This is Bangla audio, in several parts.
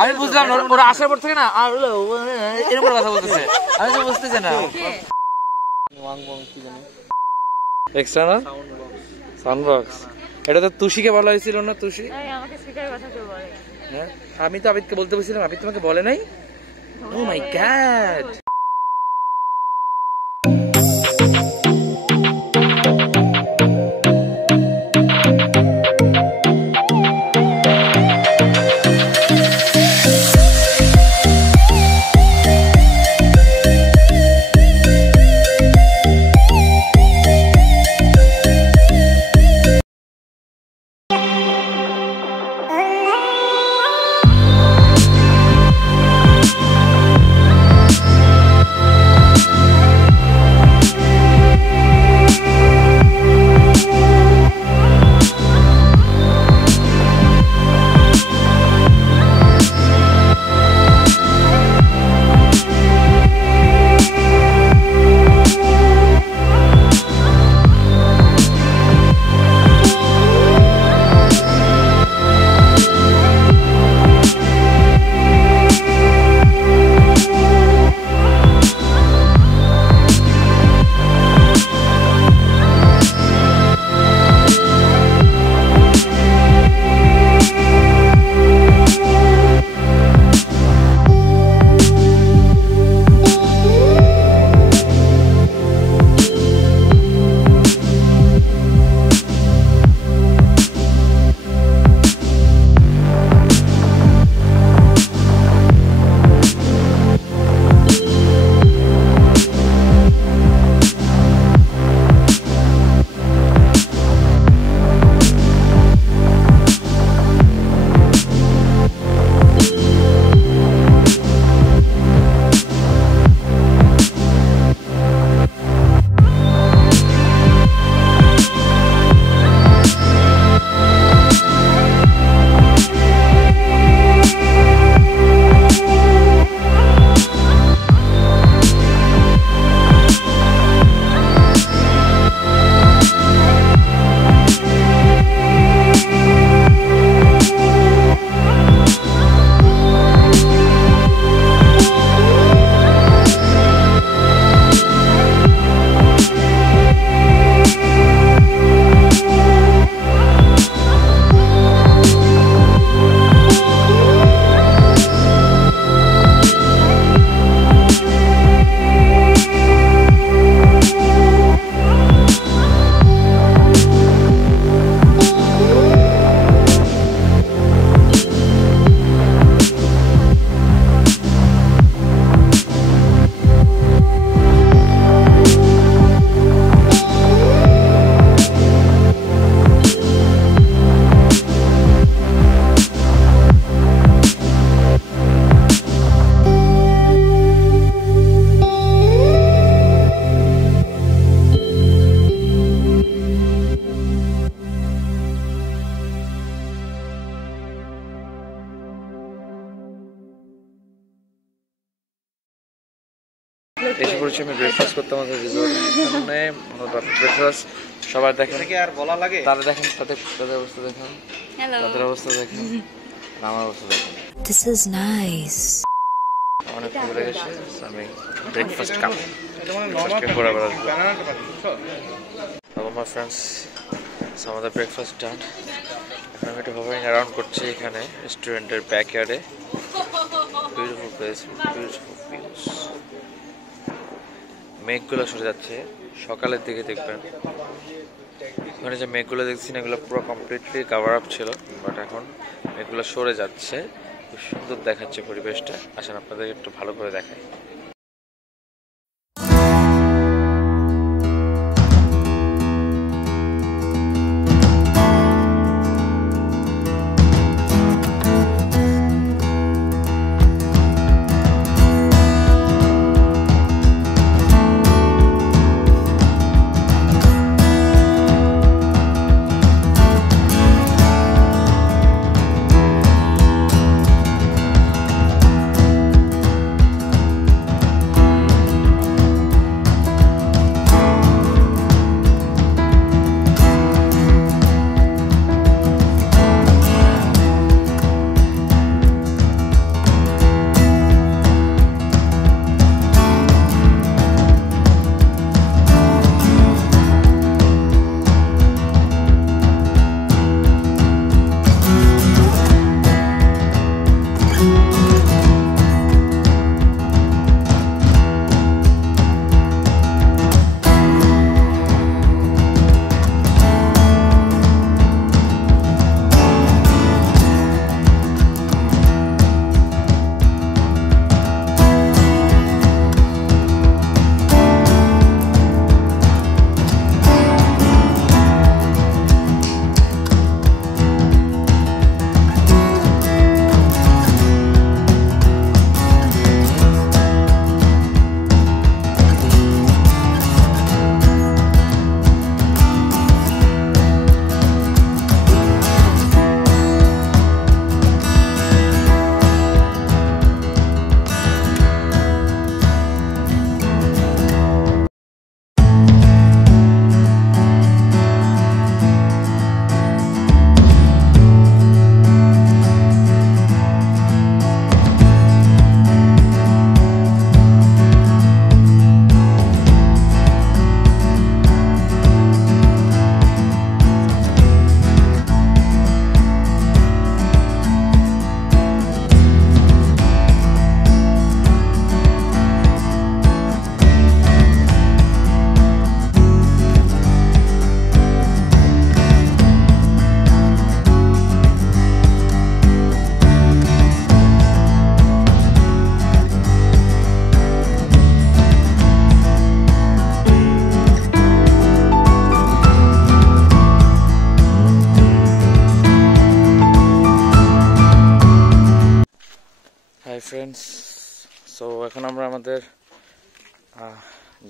আমি বুঝলাম না, ওরা আসার পর থেকে না আর এরকম কথা বলতেছে, আমি তো বুঝতেছি না। এক্সট্রা না সাউন্ড বক্স, এটা তো তুষিকে বলা হয়েছিল না? তুষি আমাকে স্পিকারের কথা কেউ বলে। হ্যাঁ, আমি তো আবিদকে বলতে বলছিলাম, আবিদ তোমাকে বলে নাই? ও মাই গড। এসে পড়েছি আমি ব্রেকফাস্ট করতে আমাদের রিসোর্টে। ব্রেকফাস্ট সবার দেখেন, আর বলা লাগে তারা দেখেন, তাদের অবস্থা দেখেন, তাদের অবস্থা দেখেন, আমার অবস্থা দেখেন। This is nice. অনেক ঘুরে গেছে, আমি ব্রেকফাস্ট খাবো। Hello my friends, so আমাদের ব্রেকফাস্ট ডান। এখন আমি একটু hovering around করছি এখানে রেস্টুরেন্টের ব্যাকইয়ার্ডে। Beautiful place, beautiful views. মেঘগুলো সরে যাচ্ছে, সকালের দিকে দেখবেন ওখানে যে মেঘগুলো দেখছি না, এগুলো পুরো কমপ্লিটলি কভার আপ ছিল, বাট এখন মেঘগুলো সরে যাচ্ছে, খুব সুন্দর দেখাচ্ছে পরিবেশটা। আসেন আপনাদের একটু ভালো করে দেখাই। হাই ফ্রেন্ডস, সো এখন আমরা আমাদের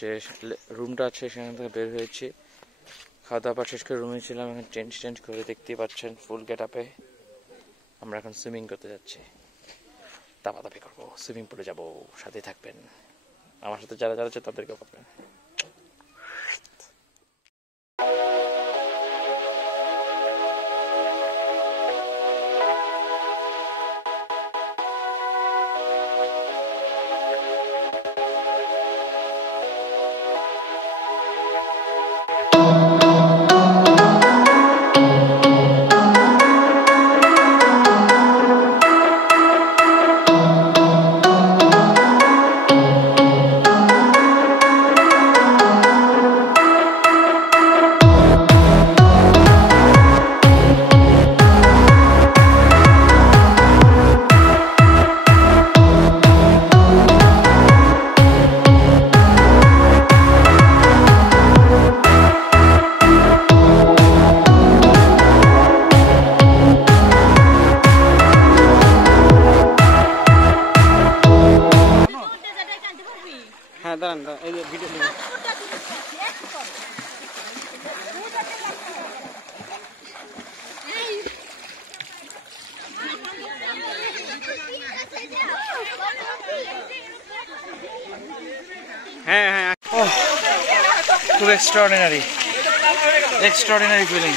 যে রুমটা আছে সেখান থেকে বের হয়েছি। খাওয়া দাওয়া শেষ করে রুমে ছিলাম, এখন চেঞ্জ করে দেখতেই পাচ্ছেন ফুল গেট আপে আমরা এখন সুইমিং করতে যাচ্ছি। দাপাদাপি করবো, সুইমিং পুলে যাবো, সাথে থাকবেন। আমার সাথে যারা যারা আছে তাদেরকে পাবেন। হ্যাঁ দাঁড়ান এই যে ভিডিও হ্যাঁ হ্যাঁ খুব এক্সট্রাঅর্ডিনারি ফিলিং।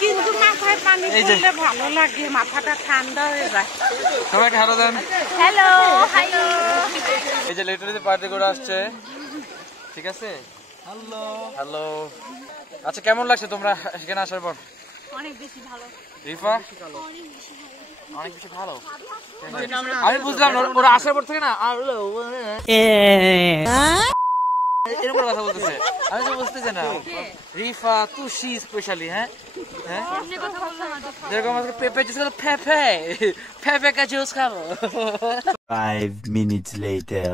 কিন্তু মাথায় পানি পড়লে ভালো লাগে, মাথাটা ঠান্ডা হয়ে যায়। সবাইকে হ্যালো দেন। Hello hello. এই যে লিটারালি পার্টি করে আসছে, ঠিক আছে? Hello hello. আচ্ছা, কেমন লাগছে তোমরা এখানে আসার পর? অনেক বেশি ভালো। রিফা অনেক বেশি ভালো। আমি বুঝলাম না, ওরা আসার পর থেকে না এরকম কথা বলতেছে, আমি তো বুঝতেছি না। রিফা তুষি স্পেশালি, হ্যাঁ হ্যাঁ, যেরকম পেঁপে জুস খাবো, পেঁপে কা জুস খাবো। 5 minutes later.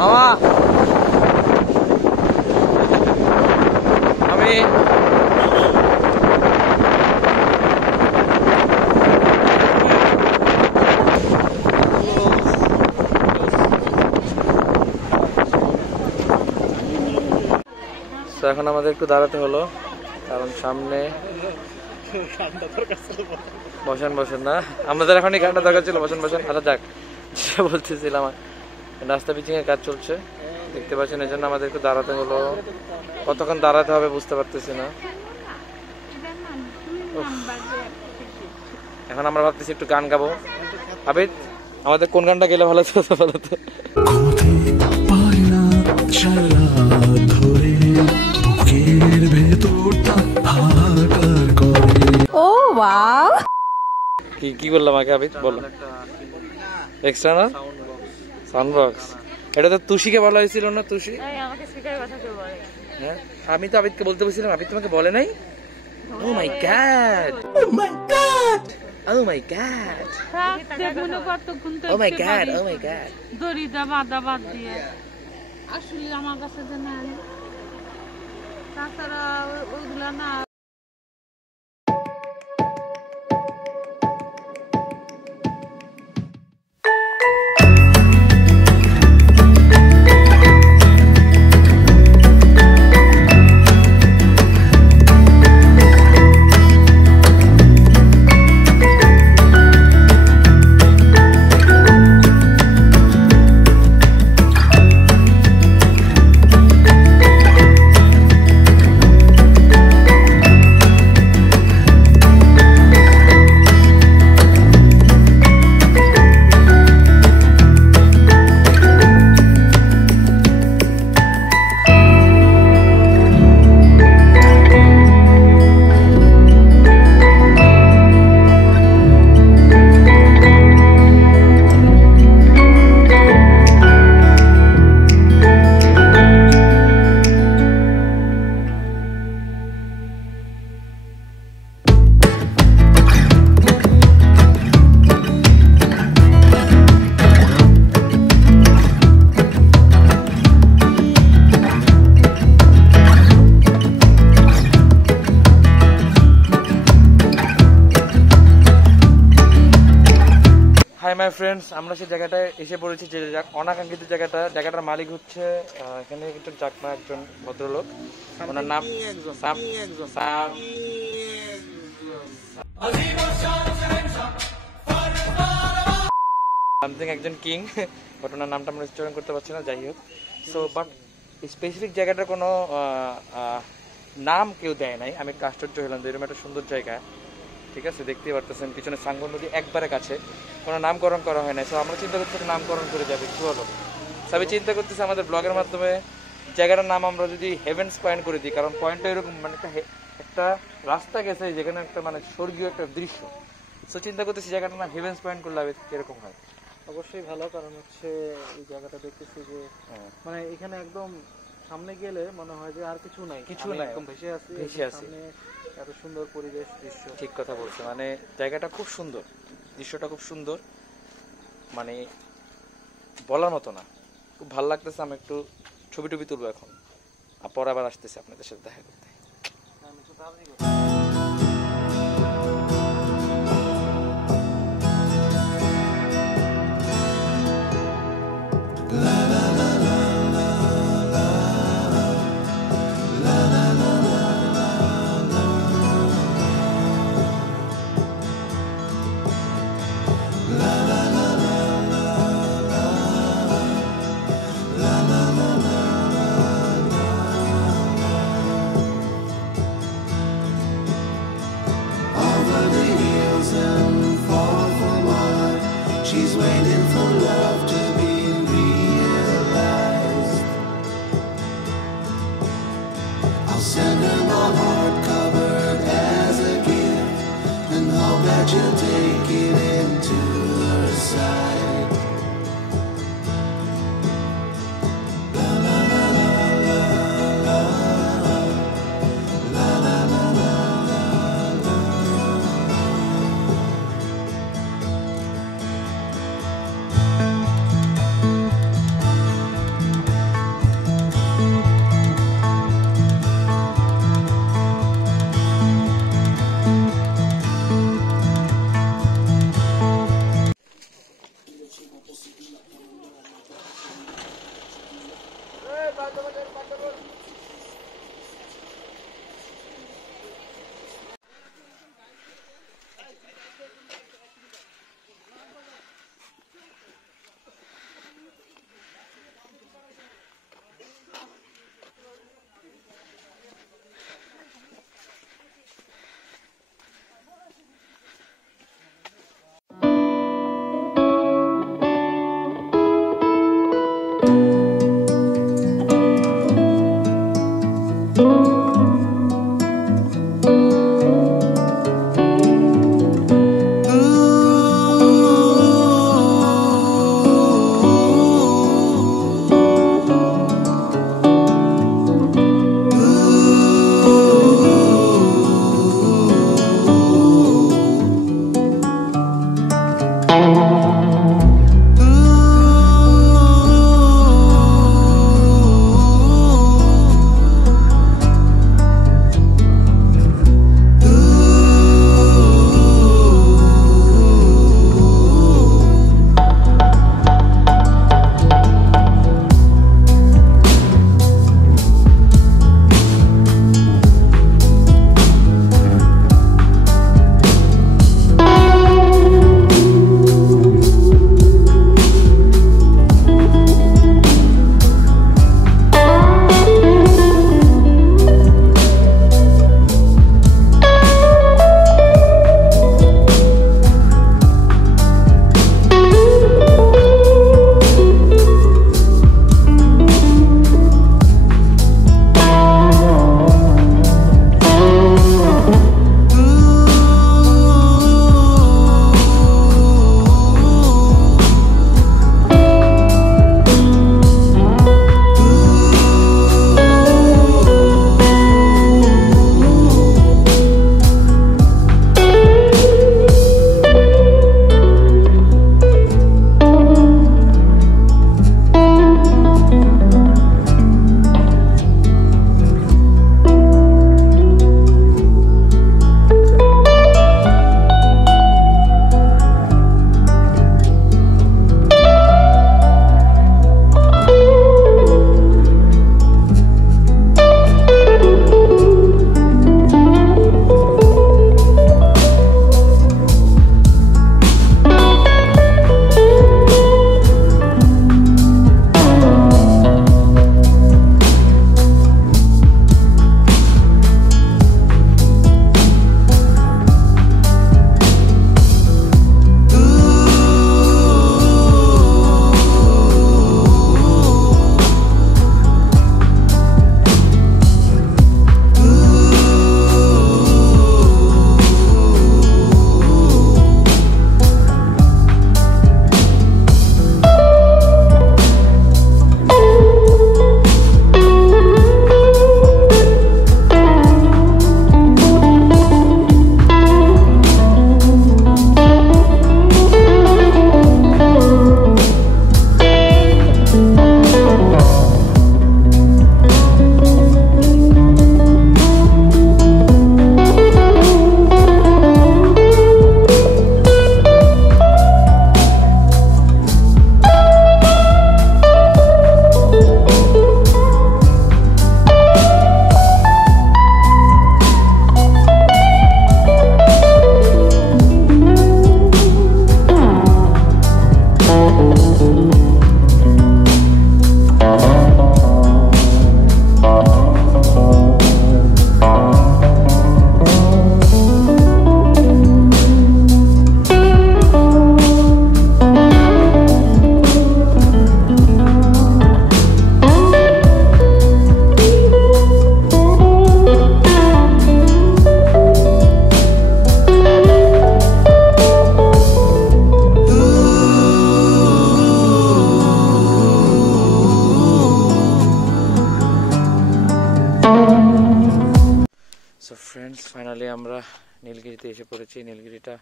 মামা আমি এখন আমাদের একটু দাঁড়াতে হলো, কারণ সামনে বসেন বসেন না, আমাদের এখনই গানটা দরকার ছিল, বসেন বসেন। আচ্ছা যাক, বলতেছিলাম রাস্তা পিচিং এর কাজ চলছে, দেখতে পাচ্ছেন, এই জন্য আমাদেরকে দাঁড়াতে হলো। কতক্ষণ দাঁড়াতে হবে বুঝতে পারতেছি না। এখন আমরা ভাবতেছি একটু গান গাবো। আবিদ, আমাদের কোন গানটা গেলে ভালো হতো বলো তো? ও ওয়াও, কি বললাম আগে আবিদ, বলো। এক্সট্রা না সাউন্ড বক্স, এটা তো তুষিকে বলা হয়েছিল না? তুষি আমাকে স্পিকারের কথা কেউ বলে? হ্যাঁ, আমি তো আবিদকে বলতে বলছিলাম, আবিদ তোমাকে বলে নাই? ও মাই গড, ও মাই গড, ও মাই গড, ও মাই গড, ও মাই গড। দড়িদা বাঁধা বাদ দিয়ে আসলে আমার কাছে যে না, তাছাড়া ওইগুলা না। হাই মাই ফ্রেন্ডস, আমরা সেই জায়গাটায় এসে পড়েছি, যে অনাকাঙ্ক্ষিত জায়গাটার মালিক হচ্ছে এখানে একজন চাকমা একজন ভদ্রলোক, ওনার নাম সামথিং একজন কিং, বাট ওনার নামটা আমরা উচ্চারণ করতে পারছি না। যাই হোক, সো বাট স্পেসিফিক জায়গাটার কোনো নাম কেউ দেয় নাই। আমি আশ্চর্য হলাম যে এরকম একটা সুন্দর জায়গা, ঠিক আছে, দেখতেই পারতেছেন পিছনে সাঙ্গন নদী একবারে কাছে, কোনো নামকরণ করা হয় না। সো আমরা চিন্তা করছি নামকরণ করে যাবে, কি বলো? সবাই চিন্তা করতেছে আমাদের ব্লগের মাধ্যমে জায়গাটার নাম আমরা যদি হেভেন্স পয়েন্ট করে দিই, কারণ পয়েন্টটা এরকম মানে একটা রাস্তা গেছে যেখানে একটা মানে স্বর্গীয় একটা দৃশ্য। সো চিন্তা করতেছি জায়গাটার নাম হেভেন্স পয়েন্ট করলে কিরকম হয়? অবশ্যই ভালো, কারণ হচ্ছে এই জায়গাটা দেখতেছি যে মানে এখানে একদম সামনে গেলে মনে হয় যে আর কিছু নাই, কিছু নাই, একদম ভেসে আছি। সামনে এত সুন্দর পরিবেশ দৃশ্য। ঠিক কথা বলছো, মানে জায়গাটা খুব সুন্দর, দৃশ্যটা খুব সুন্দর, মানে বলার মতো না। খুব ভালো লাগতেছে। আমি একটু ছবি টবি তুলবো এখন, আর পরে আবার আসতেছি আপনাদের সাথে দেখা করতে। She's waiting for love to be realized. I'll send her my heart covered as a gift, and hope that she'll take it into her side. La la la la la la la la la la. So friends, finally আমরা নীলগিরিতে এসে পড়েছি। নীলগিরিটা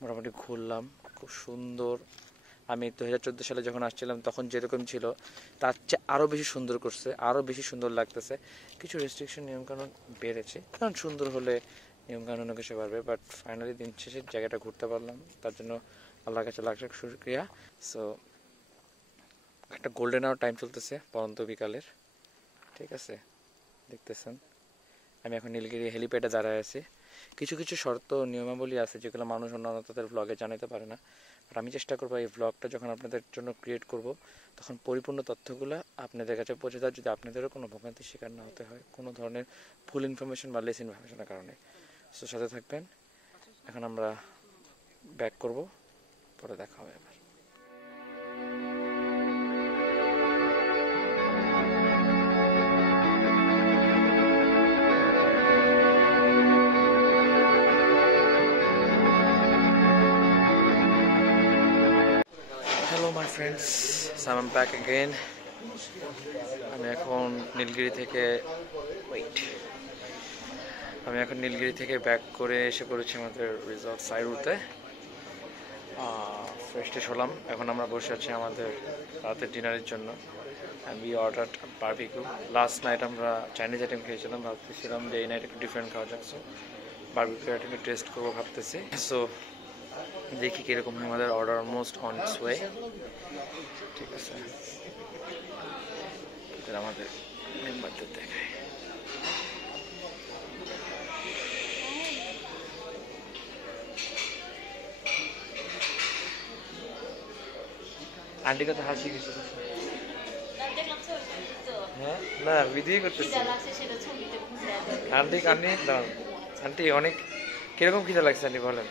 মোটামুটি ঘুরলাম, খুব সুন্দর। আমি 2014 সালে যখন আসছিলাম তখন যেরকম ছিল তার চেয়ে আরও বেশি সুন্দর করছে, আরও বেশি সুন্দর লাগতেছে। কিছু রেস্ট্রিকশন নিয়মকানুন বেড়েছে, কারণ সুন্দর হলে নিয়মকানুনও কিছু পারবে। বাট ফাইনালি দিন শেষে জায়গাটা ঘুরতে পারলাম, তার জন্য আল্লাহর কাছে লাখ লাখ শুকরিয়া। সো একটা গোল্ডেন আওয়ার টাইম চলতেছে, পরন্ত বিকালের, ঠিক আছে, দেখতেছেন। আমি এখন নীলগিরি হেলিপ্যাডে দাঁড়ায় আছি। কিছু কিছু শর্ত নিয়মাবলী আছে যেগুলো মানুষ অন্যান্য তাদের ব্লগে জানাতে পারে না। বাট আমি চেষ্টা করবো এই ব্লগটা যখন আপনাদের জন্য ক্রিয়েট করব তখন পরিপূর্ণ তথ্যগুলো আপনাদের কাছে পৌঁছে দেওয়ার, যদি আপনাদেরও কোনো ভোগান্তির শিকার না হতে হয় কোনো ধরনের ফুল ইনফরমেশন বা লেস ইনফরমেশনের কারণে। সো সাথে থাকবেন। এখন আমরা ব্যাক করব, পরে দেখা হবে আবার। Hello my friends, I am back again. আমি এখন নীলগিরি থেকে ব্যাক করে এসে পড়েছি আমাদের রিসর্ট সাইরুতে। ফ্রেশ ট্রেশ হলাম, এখন আমরা বসে আছি আমাদের রাতের ডিনারের জন্য। And we ordered barbecue. Last night আমরা চাইনিজ আইটেম খেয়েছিলাম, ভাবতেছিলাম যে এই নাইট একটু ডিফারেন্ট খাওয়া যাক। সো বারবিকিউ আইটেম টেস্ট করবো ভাবতেছি। সো দেখি কীরকম হয়। আমাদের order almost on its way, ঠিক আছে। আমাদের মেম্বারদের দেখায়। আন্টি কথা হাসি কিছু, হ্যাঁ না ভিডিও করতেছি। আন্টি আন্টি অনেক কিরকম খিদা লাগছে আন্টি বলেন?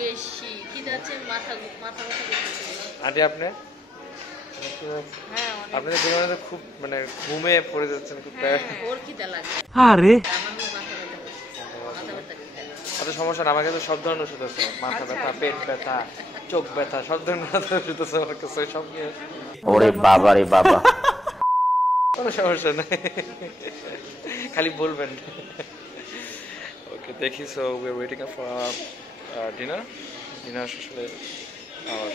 বেশি খিদে আছে, মাথা ব্যথা করতেছে। আন্টি আপনি? আপনাদের জীবনে তো খুব মানে ঘুমে পড়ে যাচ্ছেন, খুব ওর খিদে লাগে। আরে এত সমস্যা না, আমাকে তো সব ধরনের ওষুধ আছে। মাথা ব্যথা, পেট ব্যথা, চোখ ব্যথা, সব ধরনের ওষুধ আছে আমার কাছে। সব নিয়ে ওরে বাবা রে বাবা, কোনো সমস্যা নেই, খালি বলবেন। ওকে দেখি। So we are waiting for dinner. Dinner শেষ হলে আবার